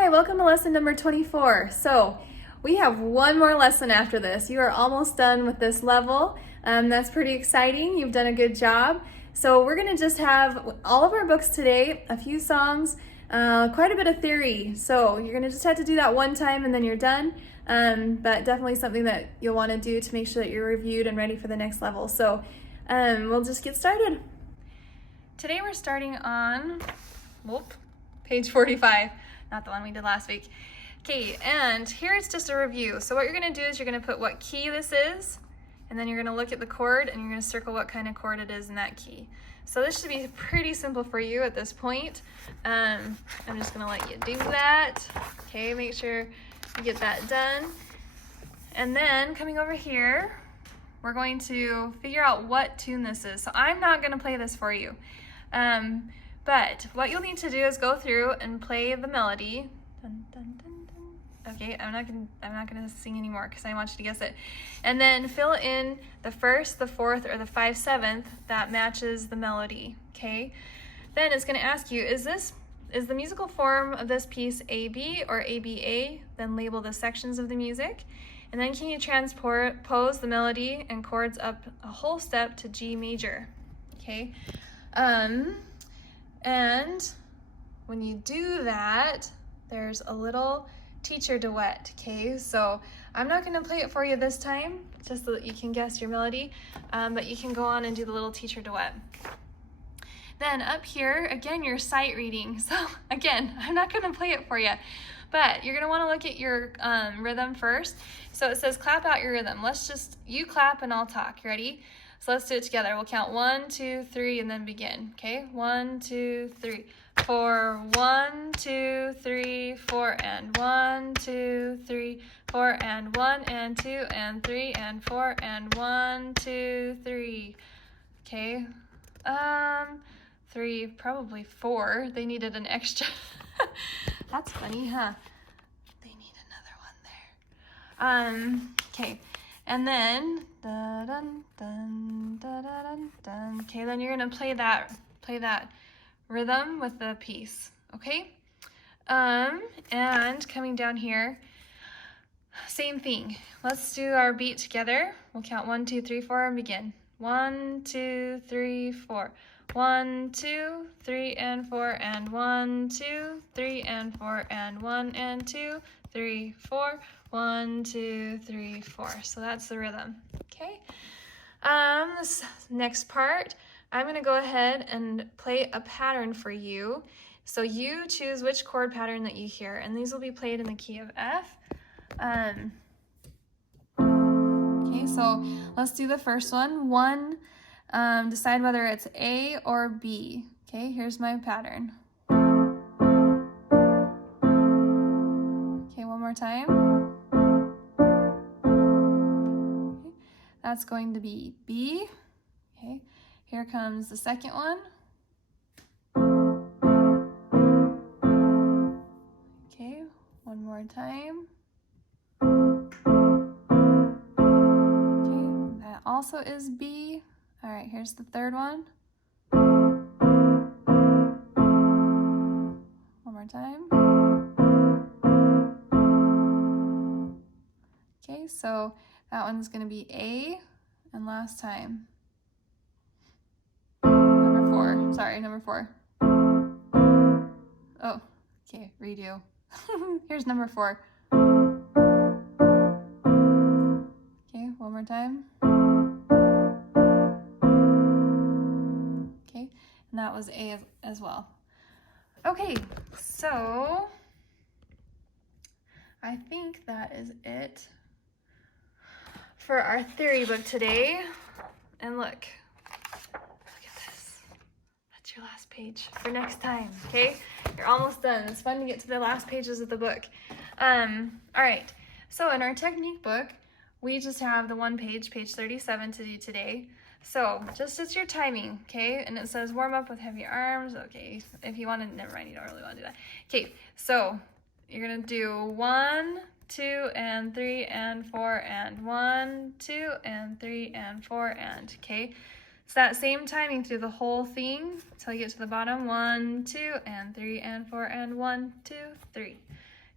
Hi, welcome to lesson number 24. So we have one more lesson after this. You are almost done with this level. That's pretty exciting. You've done a good job. So we're gonna just have all of our books today, a few songs, quite a bit of theory. So you're gonna just have to do that one time and then you're done. But definitely something that you'll wanna do to make sure that you're reviewed and ready for the next level. So we'll just get started. Today we're starting on, page 45. Not the one we did last week. Okay, and here it's just a review. So what you're gonna do is you're gonna put what key this is, and then you're gonna look at the chord and you're gonna circle what kind of chord it is in that key. So this should be pretty simple for you at this point. I'm just gonna let you do that. Okay, make sure you get that done. And then coming over here, we're going to figure out what tune this is. So I'm not gonna play this for you. But what you'll need to do is go through and play the melody. Dun, dun, dun, dun. Okay, I'm not gonna sing anymore because I want you to guess it. And then fill in the first, the fourth, or the 5/7 that matches the melody. Okay. Then it's gonna ask you, is the musical form of this piece AB or ABA? Then label the sections of the music. And then can you transpose the melody and chords up a whole step to G major? Okay. And when you do that, there's a little teacher duet, okay? So I'm not gonna play it for you this time, just so that you can guess your melody, but you can go on and do the little teacher duet. Then up here, again, your sight reading. So again, I'm not gonna play it for you, but you're gonna wanna look at your rhythm first. So it says clap out your rhythm. You clap and I'll talk, you ready? So let's do it together. We'll count 1, 2, 3, and then begin. Okay, 1, 2, 3, 4. 1, 2, 3, 4, and 1, 2, 3, 4, and 1, and 2, and 3, and 4, and 1, 2, 3. Okay, 3, probably 4. They needed an extra. That's funny, huh? They need another one there. Okay. And then, dun, dun, dun, dun, dun, dun. Okay, then you're gonna play that rhythm with the piece, okay? And coming down here, same thing. Let's do our beat together. We'll count 1, 2, 3, 4, and begin. 1, 2, 3, 4. 1, 2, 3, and 4, and 1, 2, 3, and 4, and 1, and 2, 3, 4. 1, 2, 3, 4. So that's the rhythm. Okay. This next part, I'm going to go ahead and play a pattern for you. So you choose which chord pattern that you hear, and these will be played in the key of F. Okay, so let's do the first one. Decide whether it's A or B. Okay, here's my pattern. Okay, one more time. That's going to be B. Okay, here comes the second one. Okay, one more time. Okay, that also is B. All right, here's the third one. One more time. Okay, so that one's going to be A, and last time. Number 4. Oh, okay, redo. Here's number 4. Okay, one more time. Okay, and that was A as well. Okay, so I think that is it for our theory book today. And look at this. That's your last page for next time, okay? You're almost done. It's fun to get to the last pages of the book. All right, so in our technique book, we just have the one page 37 to do today. So just it's your timing, okay? And it says warm up with heavy arms. Okay, if you want to, never mind, you don't really want to do that. Okay, so you're gonna do 1, 2, and 3, and 4, and 1, 2, and 3, and 4, and, okay? It's that same timing through the whole thing until you get to the bottom. 1, 2, and 3, and 4, and 1, 2, 3.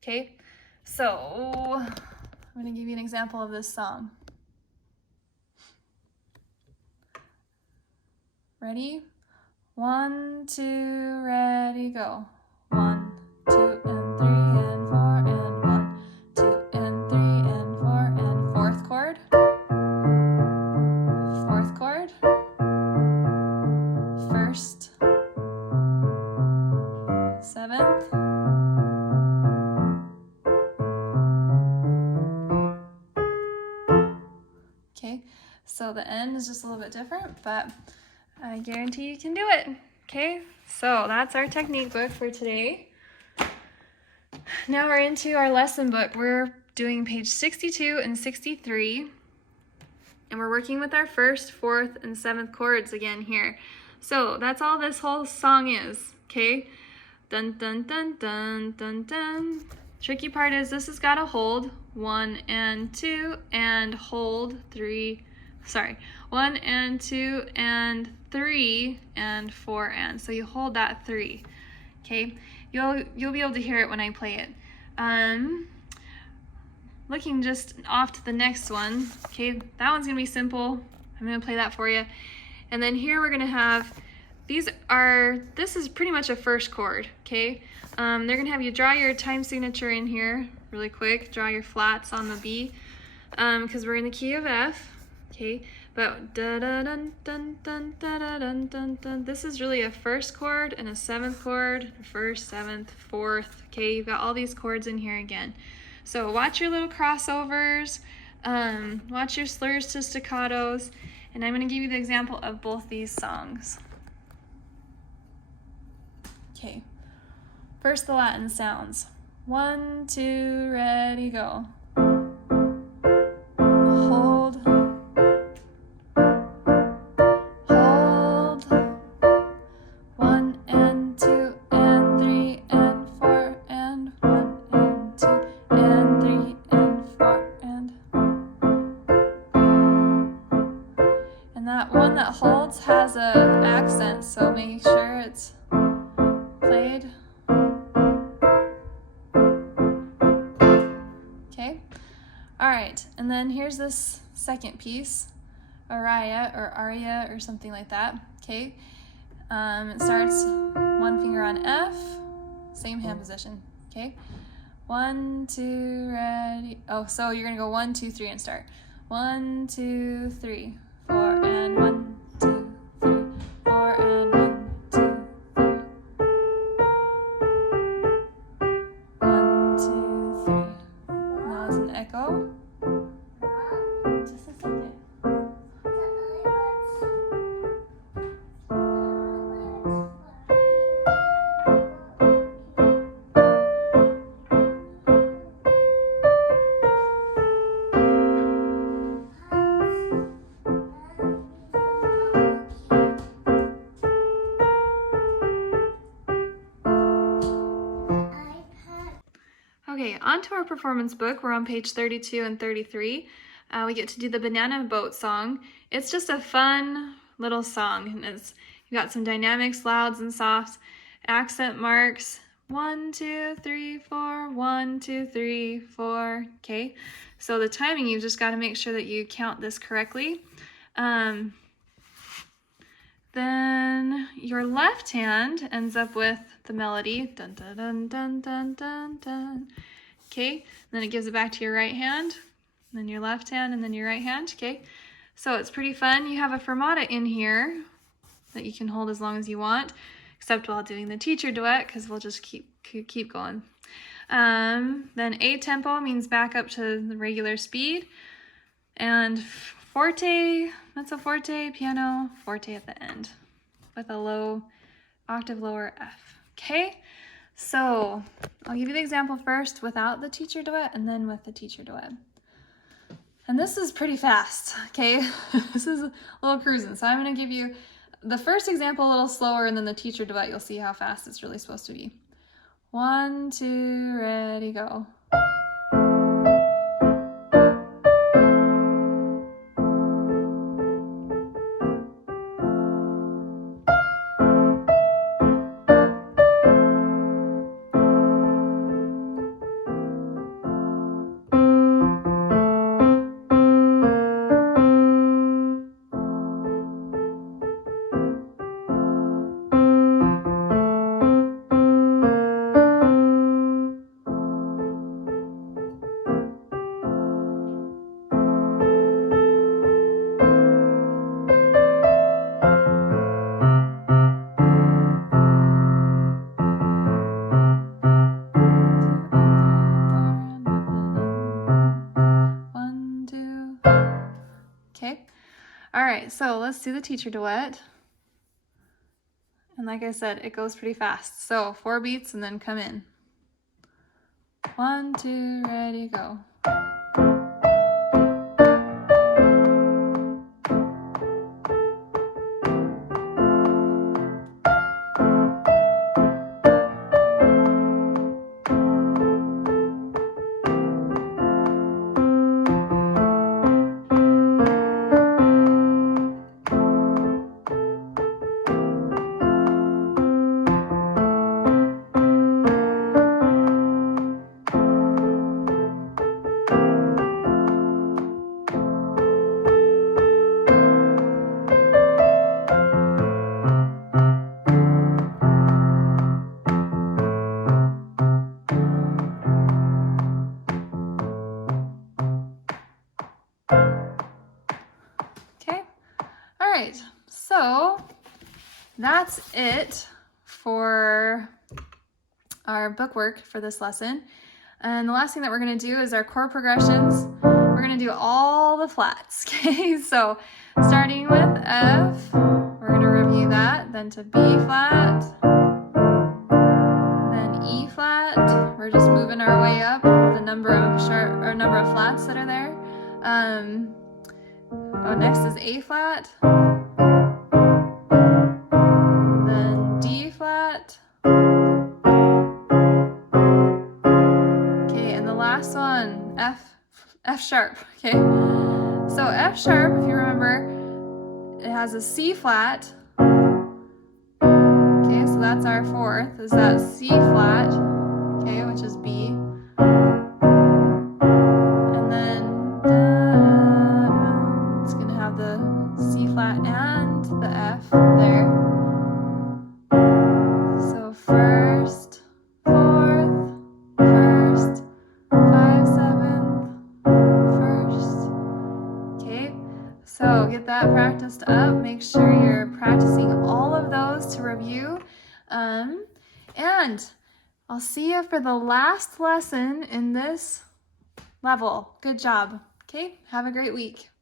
Okay, so I'm gonna give you an example of this song. Ready? 1, 2, ready, go. 1, 2, and 3, and 4, and 1, 2, and 3, and 4, and fourth chord. Fourth chord. First. Seventh. Okay, so the end is just a little bit different, but I guarantee you can do it. Okay, so that's our technique book for today. Now we're into our lesson book. We're doing page 62 and 63, and we're working with our first, fourth, and seventh chords again here. So that's all this whole song is, okay? Dun, dun, dun, dun, dun, dun. Tricky part is this has got to hold 1 and 2 and hold 3. Sorry, 1 and 2 and 3 and 4 and. So you hold that 3. Okay, you'll be able to hear it when I play it. Looking just off to the next one. Okay, that one's gonna be simple. I'm gonna play that for you. And then here we're gonna have this is pretty much a first chord. Okay, they're gonna have you draw your time signature in here really quick. Draw your flats on the B, because we're in the key of F. Okay, but da da dun dun dun da da dun dun dun. This is really a first chord and a seventh chord, first, seventh, fourth. Okay, you've got all these chords in here again. So watch your little crossovers, watch your slurs to staccatos, and I'm going to give you the example of both these songs. Okay, first the Latin sounds. 1, 2, ready, go. Hold. Hold. 1 and 2 and 3 and 4 and 1 and 2 and 3 and 4 and that one that holds has a accent, so make sure it's played. Okay, all right, and then here's this second piece, aria or something like that. Okay, it starts 1 finger on F, same hand position. Okay, 1, 2, ready. Oh, so you're gonna go 1, 2, 3 and start. 1, 2, 3, 4 and 1, 2, 3, 4 and 1, 2, 3. 1, 2, 3. Now is an echo. Just a second. Okay, on to our performance book. We're on page 32 and 33. We get to do the Banana Boat song. It's just a fun little song. And you've got some dynamics, louds and softs, accent marks. 1, 2, 3, 4, 1, 2, 3, 4. Okay, so the timing, you've just got to make sure that you count this correctly. Then your left hand ends up with the melody. Dun, dun, dun, dun, dun, dun, dun. Okay, then it gives it back to your right hand, then your left hand, and then your right hand. Okay, so it's pretty fun. You have a fermata in here that you can hold as long as you want, except while doing the teacher duet, because we'll just keep going. Then A tempo means back up to the regular speed, and forte, mezzo forte, piano, forte at the end with a low octave lower F. Okay, so I'll give you the example first without the teacher duet and then with the teacher duet. And this is pretty fast, okay? This is a little cruising. So I'm going to give you the first example a little slower, and then the teacher duet, you'll see how fast it's really supposed to be. 1, 2, ready, go. so let's do the teacher duet. And like I said, it goes pretty fast. So 4 beats and then come in. 1, 2, ready, go. Okay, all right, so that's it for our bookwork for this lesson. And the last thing that we're going to do is our chord progressions. We're going to do all the flats, okay? So starting with F, we're going to review that, then to B flat, then E flat. We're just moving our way up the number of flats that are there. Next is A flat, then D flat. Okay, and the last one, F sharp, okay? So F sharp, if you remember, it has a C flat. Okay, so that's our 4th, is that C flat, okay, which is B. And then it's gonna have the C flat and the F there. So 1st, 4th, 1st, 5, 7th, 1st. Okay, so get that practiced up. Make sure you're practicing all of those to review. And I'll see you for the last lesson in this level. Good job. Okay, have a great week.